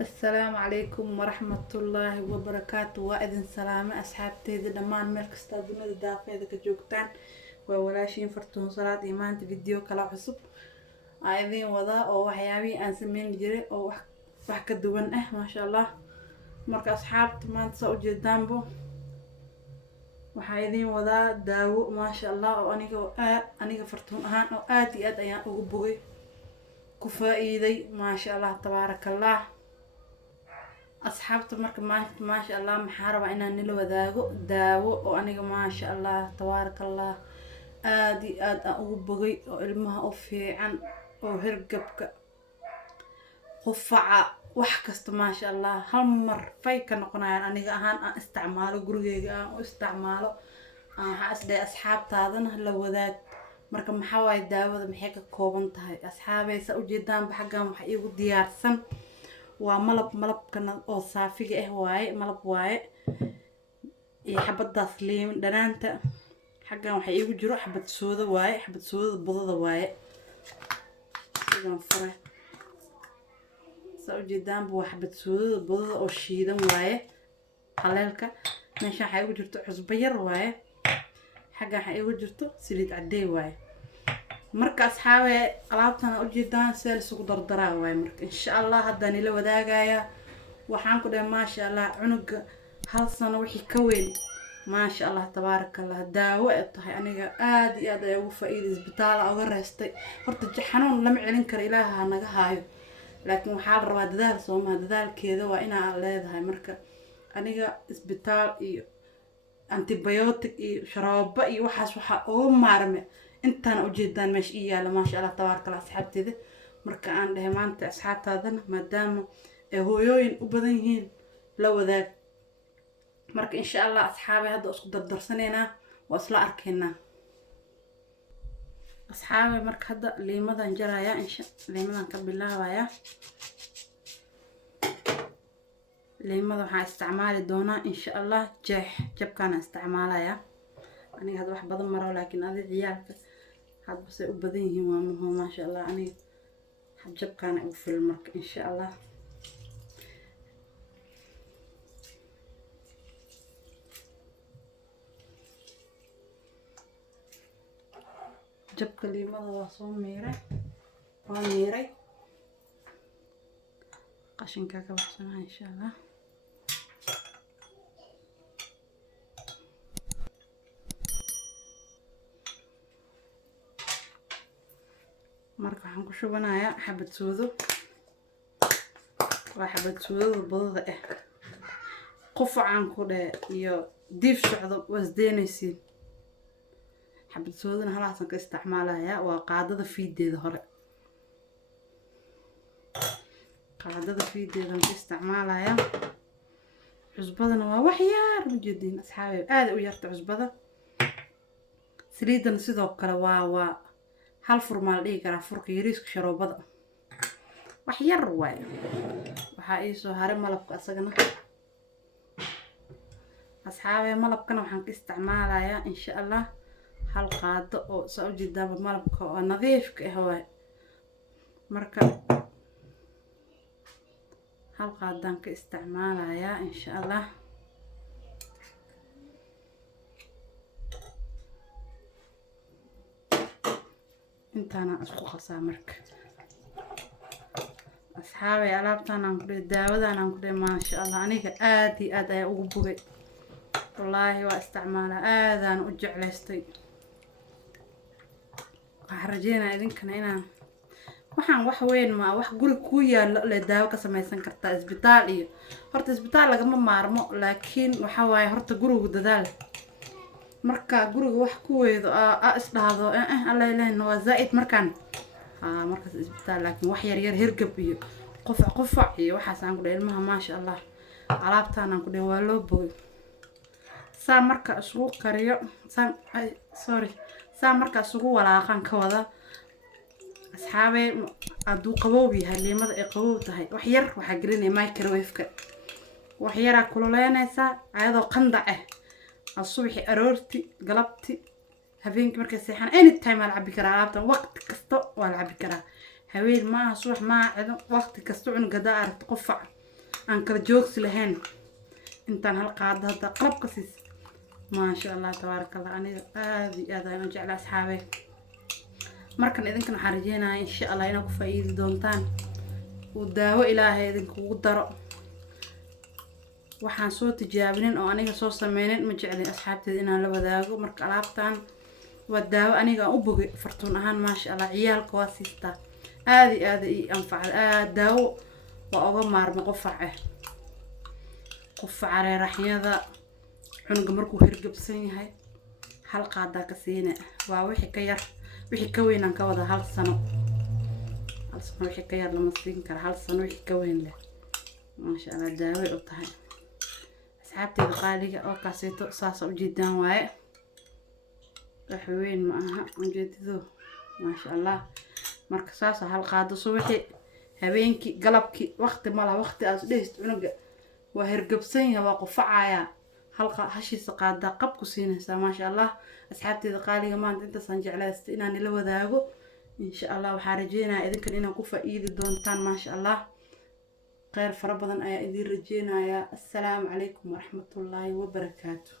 السلام عليكم ورحمة الله وبركاته. وإذن سلامة أصحابتي دمان مركز تادونا دافع ذاك جوكتان وولاشين فرتون صلاة إيمان فيديو كلا حسب عايزين وضع أو وحيابي أنسمين جري أو وحكة دوان ما شاء الله مركز أصحاب تمان تصو جدان بو وحايدين وضع داو ما شاء الله أو أنيقا فرتون أهان أو آتي أيان أقبوغي كفائيدي ما شاء الله تبارك الله. أصحابته مركب ما شاء الله محاربة إنا نلو داو وأنا ما شاء الله تبارك الله آدي أقبغي وإلمها أوفي عن وهرقبك خفعة وحكست ما شاء الله هالمر فايكا نقنايا أنا أهان استعماله قرقيقا واستعماله حاسدي أصحاب تاذن لو ذاك مركب محاواي داو محيكا كوبان تهي أصحابي سأجيدان بحقا محيقو ديارسن وملب كان أو صافي واي ملب واي يحبط سليم دنانتا حقا waxay igu jiro xabad sooda waaye xabad sooda budada waaye sidaan fure soo jeedaan buu xabad sooda budada oo shiidan waaye qaleelka meesha waxay igu jirto cusbo yar waaye xagga waxay igu jirto saliid caday waaye marka asxaabe alaabtan u jeedaan seel isugu dardaraa waaye marka insha Allah hadaan ila wadaagaya waxaan ku dhahay ma sha Allah cunuga hal sano wixii ka weyn ما شاء الله تبارك الله داوقت هاي أنا آدي آدي وفائد إسبتال أو غرستي فرت حنون لم يعلن كر إلها أنا هاي لكن حال رواد ذال صوم هذا ذال كذا وأنا على هاي مركب أنا إسبتال أنتيبيوتيك شراب وحش أو مارمة أنت أنا أجدان مش إياه ما شاء الله تبارك الله أصحابتي ذي مركب أنا ده ما أنت أصحاب هذا ما دام هو يوين وبدينهين لو ذاك marka insha Allah asxaabe hadda isku dardarsanayna waa isla arkayna asxaabe marka hadda liimadan jaraya liimadan ka bilaabaya liimada waxa isticmaali doonaa insha Allah jabkana isticmaalaya aniga hadda wax badan maro laakiin adi ciyaalka hadba say u badan yihiin waa ma sha Allah aniga jabkana u fil marka insha Allah jabka liimada waa soo miiray qashinka ka baxsanaa insha Allah marka waxaan ku shubanayaa xabad soodo waa xabad soodo budada qufacaan ku iyo diif socdo wasdeenaysiin حبة سودنا هلا عشان كاستعمالها وقاعدة في دي ظهر قاعدة في دي ظهر كاستعمالها عزبضنا وحيار مجدين أصحابي هذا ويرت عزبضة سريدا نسيدو كلا هل فرمال إيه كلا فرق يريسك شروبضة وحيار رواي وحايسو هارم ملبك أساقنا أصحابي ملبكنا وحان كاستعمالها إن شاء الله هل قاعدة أو سأجي دابا مالبك أو نظيف كهواء مركب هل قاعدة كاستعمالها يا إن شاء الله انت أنا أسكو خصا مركب أصحابي ألابتنا نقول داودة أنا نقول ما شاء الله أنيك آدي أقبوغي والله واستعمالها آذان أجعلستي waxaan idinkana inaan waxaan wax weyn ma wax guri ku yaalo la daawo ka samaysan kartaa isbitaal iyo horta isbitaal laga ma maarmo laakiin waxa waaye horta gurigu dadaal marka guriga wax ku weedo isdhaado Allah ilaahay waa zaid markaan markaas isbitaal laakiin wax yar hirgab iyo qofac iyo waxaas aan ku dhahay ilmaha ma sha Allah alaabtaan aan ku dhahay waa loo bogay saa marka isku kariyo saa marka isugu walaaqan ka wada asxaabe aduu qaboob yahay liimada ay qaboob tahay wax yar waxa gelinay microwave-ka wax yar kululeynaysa ayadoo qandac subaxi aroorti galabti habeenkii markay seexan anytime la cabi karaa alaabtan waqti kasta waa la cabi karaa haween ma subax ma ciidan waqti kasta cunuga daa aragto qofac aan kala joogsi lahayn intaan hal qaado hadda qalab ka siis maasha allah tabaaraka allah aniga aad iyo aad ayaan u jeclaa asxaabe markan idinkana waxaan rajeynayaa insha allah inaad ku faa'iidi doontaan uu daawo ilaahay idinkugu daro waxaan soo tijaabinin oo aniga soo sameynin ma jeclin asxaabteeda inaan la wadaago marka alaabtan waa daawo aniga aan u bogay fartuun ahaan maasha allah ciyaalka waa siistaa aad iyo aad ii anfacda aad daawo waa uga maarmo qufaca reeraxyada cunuga markuu hirgabsan yahay hal qaadaa ka siina waa wixii ka yar wixii ka weyn aan ka wada hal sano wixii ka yar lama siin kara hal sano wixii ka weyn leh maasha allah daawo u tahay asxaabteeda qaaliga oo kaaseeto saas u jeedaan waaye wax weyn ma aha ujeedido maasha allah marka saas hal qaado subaxii habeenkii galabkii waqti mala waqti aad dhehist cunuga waa hirgabsan yahay waa qufacaya hashiisa qaadaa qab ku siinaysaa maasha allah asxaabteeda qaaliga maanta intaasaan jeclaystay inaan ila wadaago insha allah waxaan rajeynayaa idinkan inaan ku faa'iidi doontaan maasha allah khayr fara badan ayaa idin rajeynayaa assalaamu calaykum waraxmatullaahi wabarakaatu